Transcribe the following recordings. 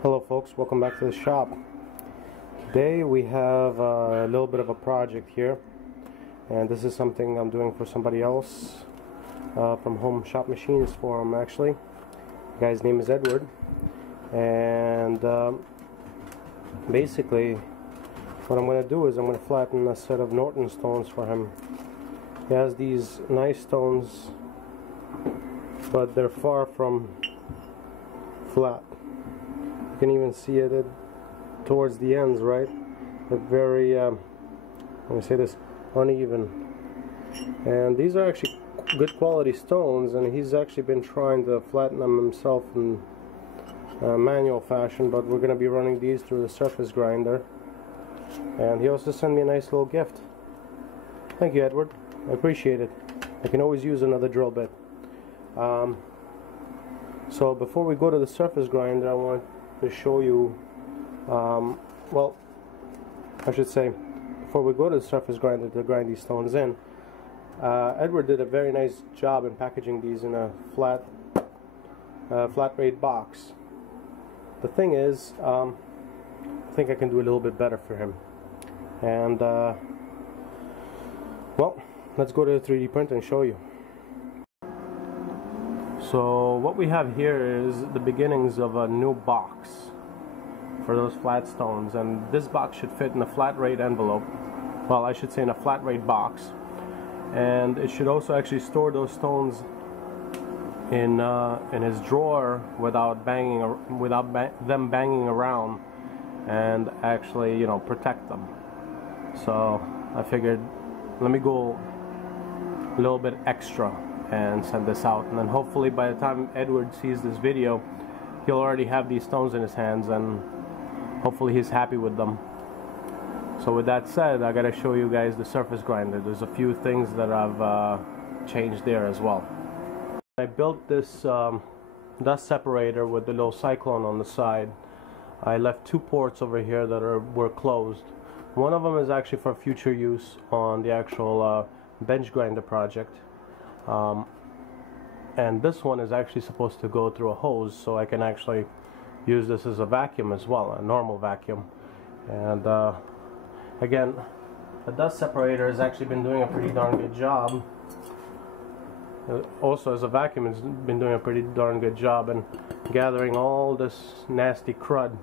Hello folks, welcome back to the shop. Today we have a little bit of a project here, and this is something I'm doing for somebody else from Home Shop Machines Forum. Actually, the guy's name is Edward, and basically what I'm going to do is I'm going to flatten a set of Norton stones for him. He has these nice stones, but they're far from flat. You can even see it towards the ends, right? They're very, let me say this, uneven. And these are actually good quality stones, and he's actually been trying to flatten them himself in manual fashion, but we're going to be running these through the surface grinder. And he also sent me a nice little gift. Thank you, Edward. I appreciate it. I can always use another drill bit. So before we go to the surface grinder, I want to show you, well, I should say, before we go to the surface grinder to grind these stones in, Edward did a very nice job in packaging these in a flat rate box. The thing is, I think I can do a little bit better for him. And well, let's go to the 3D print and show you. So what we have here is the beginnings of a new box for those flat stones, and this box should fit in a flat rate envelope. Well, I should say in a flat rate box, and it should also actually store those stones in his drawer without them banging around, and actually, you know, protect them. So I figured, let me go a little bit extra and send this out, and then hopefully by the time Edward sees this video, he'll already have these stones in his hands, and hopefully he's happy with them. So with that said, I gotta show you guys the surface grinder. There's a few things that I've changed there as well. I built this dust separator with the little cyclone on the side. I left two ports over here that were closed. One of them is actually for future use on the actual bench grinder project. And this one is actually supposed to go through a hose, so I can actually use this as a vacuum as well, a normal vacuum. And again, the dust separator has actually been doing a pretty darn good job. Also, as a vacuum, it's been doing a pretty darn good job in gathering all this nasty crud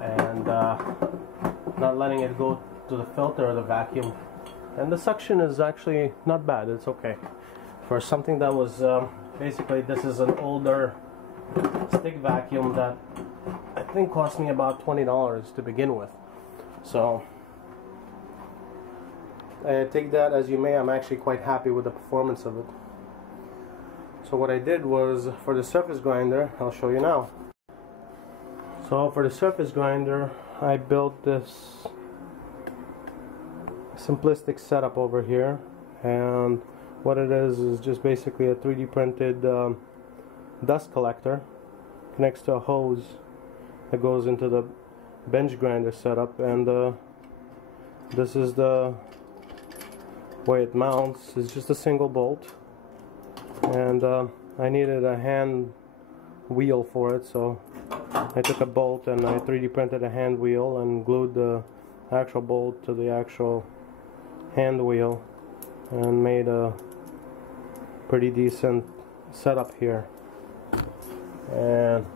and not letting it go to the filter or the vacuum. And the suction is actually not bad. It's okay for something that was basically, this is an older stick vacuum that I think cost me about $20 to begin with. So take that as you may. I'm actually quite happy with the performance of it. So what I did was, for the surface grinder, I'll show you now. So for the surface grinder, I built this simplistic setup over here, and what it is just basically a 3D printed dust collector. Connects to a hose that goes into the bench grinder setup, and this is the way it mounts. It's just a single bolt, and I needed a hand wheel for it, so I took a bolt and I 3D printed a hand wheel and glued the actual bolt to the actual hand wheel, and made a pretty decent setup here. And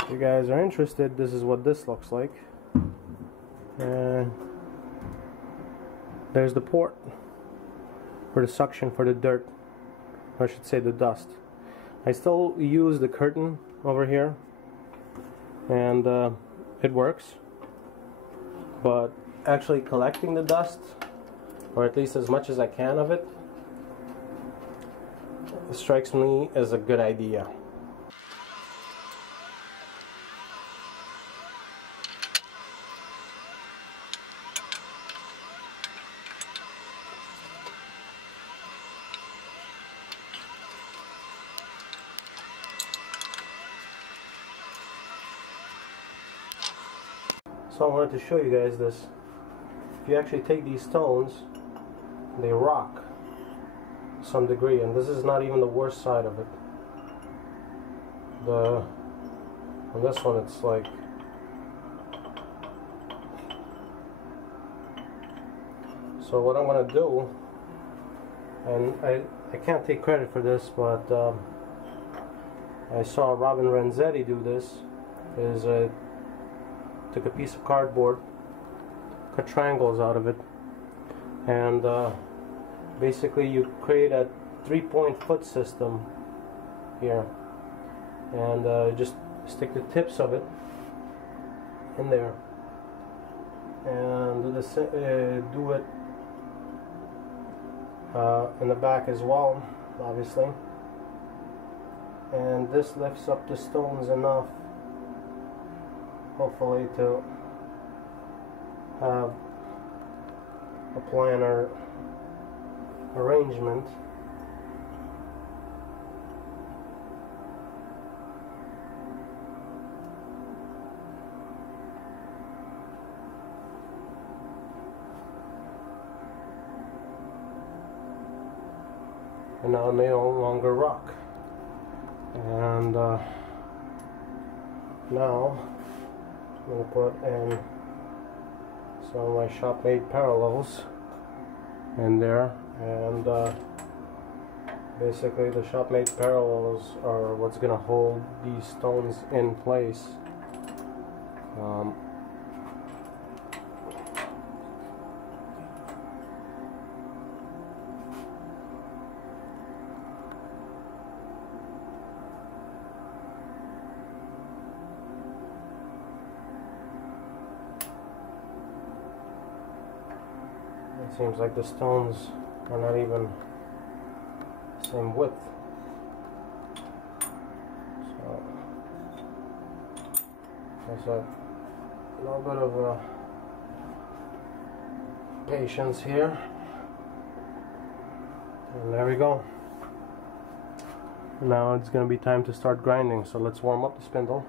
if you guys are interested, this is what this looks like. And there's the port for the suction for the dirt, or I should say the dust. I still use the curtain over here, and it works. But actually collecting the dust, or at least as much as I can of it, strikes me as a good idea. So I wanted to show you guys this. If you actually take these stones, they rock to some degree, and this is not even the worst side of it. on this one it's like, so what I'm gonna do, and I can't take credit for this, but I saw Robin Renzetti do this, is took a piece of cardboard, cut triangles out of it, and basically you create a 3-point foot system here, and just stick the tips of it in there, and do it in the back as well, obviously. And this lifts up the stones enough, hopefully, to have a planar arrangement. And now they no longer rock. And now I'm going to put in some of my shop-made parallels in there, and basically the shop-made parallels are what's going to hold these stones in place. It seems like the stones are not even the same width. So there's a little bit of patience here. And there we go. Now it's going to be time to start grinding, so let's warm up the spindle.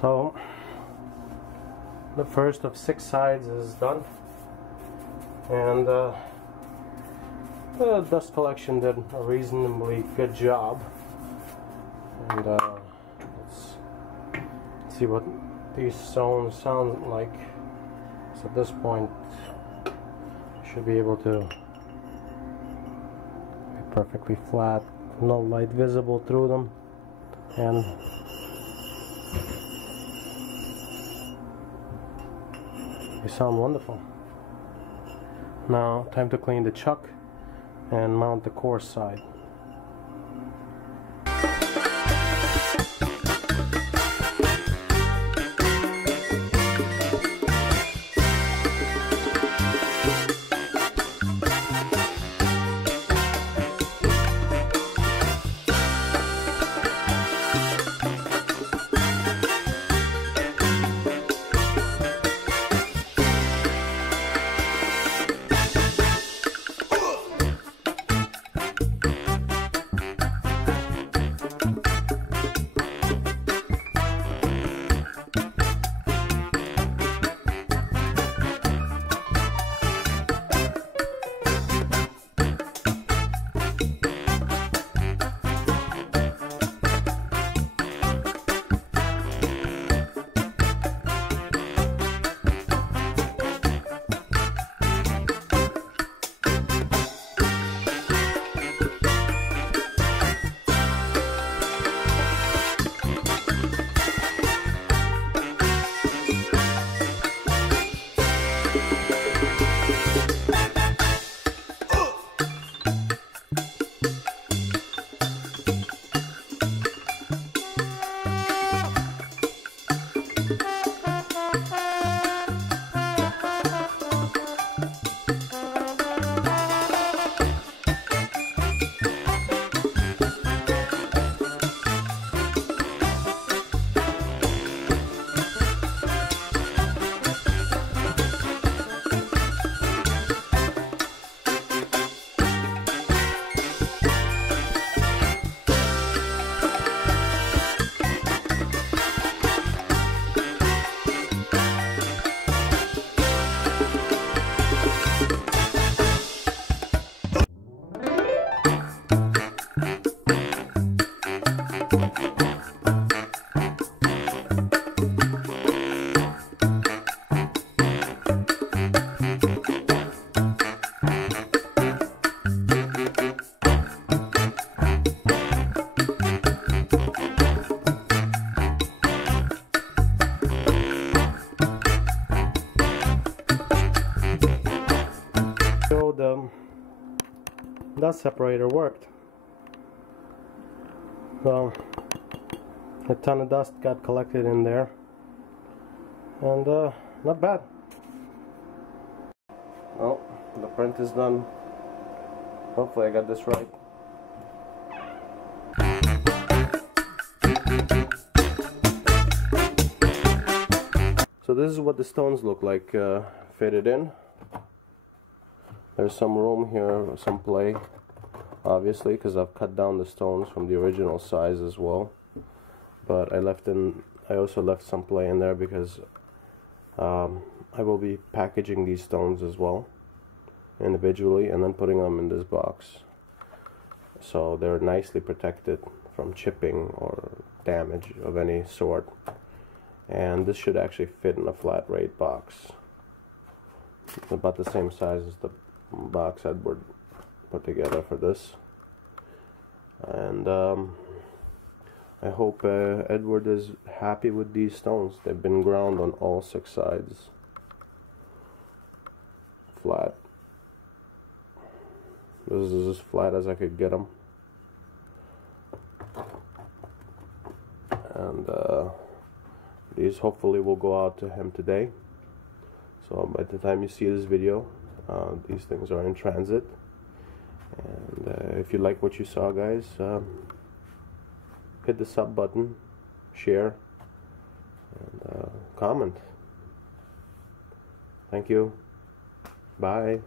So the first of 6 sides is done, and the dust collection did a reasonably good job. And let's see what these stones sound like. So at this point I should be able to be perfectly flat, no light visible through them, and they sound wonderful. Now time to clean the chuck and mount the coarse side. dust separator worked. So a ton of dust got collected in there, and not bad. Well, the print is done. Hopefully I got this right. So this is what the stones look like fitted in. There's some room here, some play, obviously, because I've cut down the stones from the original size as well. But I also left some play in there because I will be packaging these stones as well individually and then putting them in this box, so they're nicely protected from chipping or damage of any sort. And this should actually fit in a flat rate box. It's about the same size as the box Edward put together for this. And I hope Edward is happy with these stones. They've been ground on all 6 sides flat. This is as flat as I could get them. And these hopefully will go out to him today. So by the time you see this video, these things are in transit. And if you like what you saw, guys, hit the sub button, share, and comment. Thank you. Bye.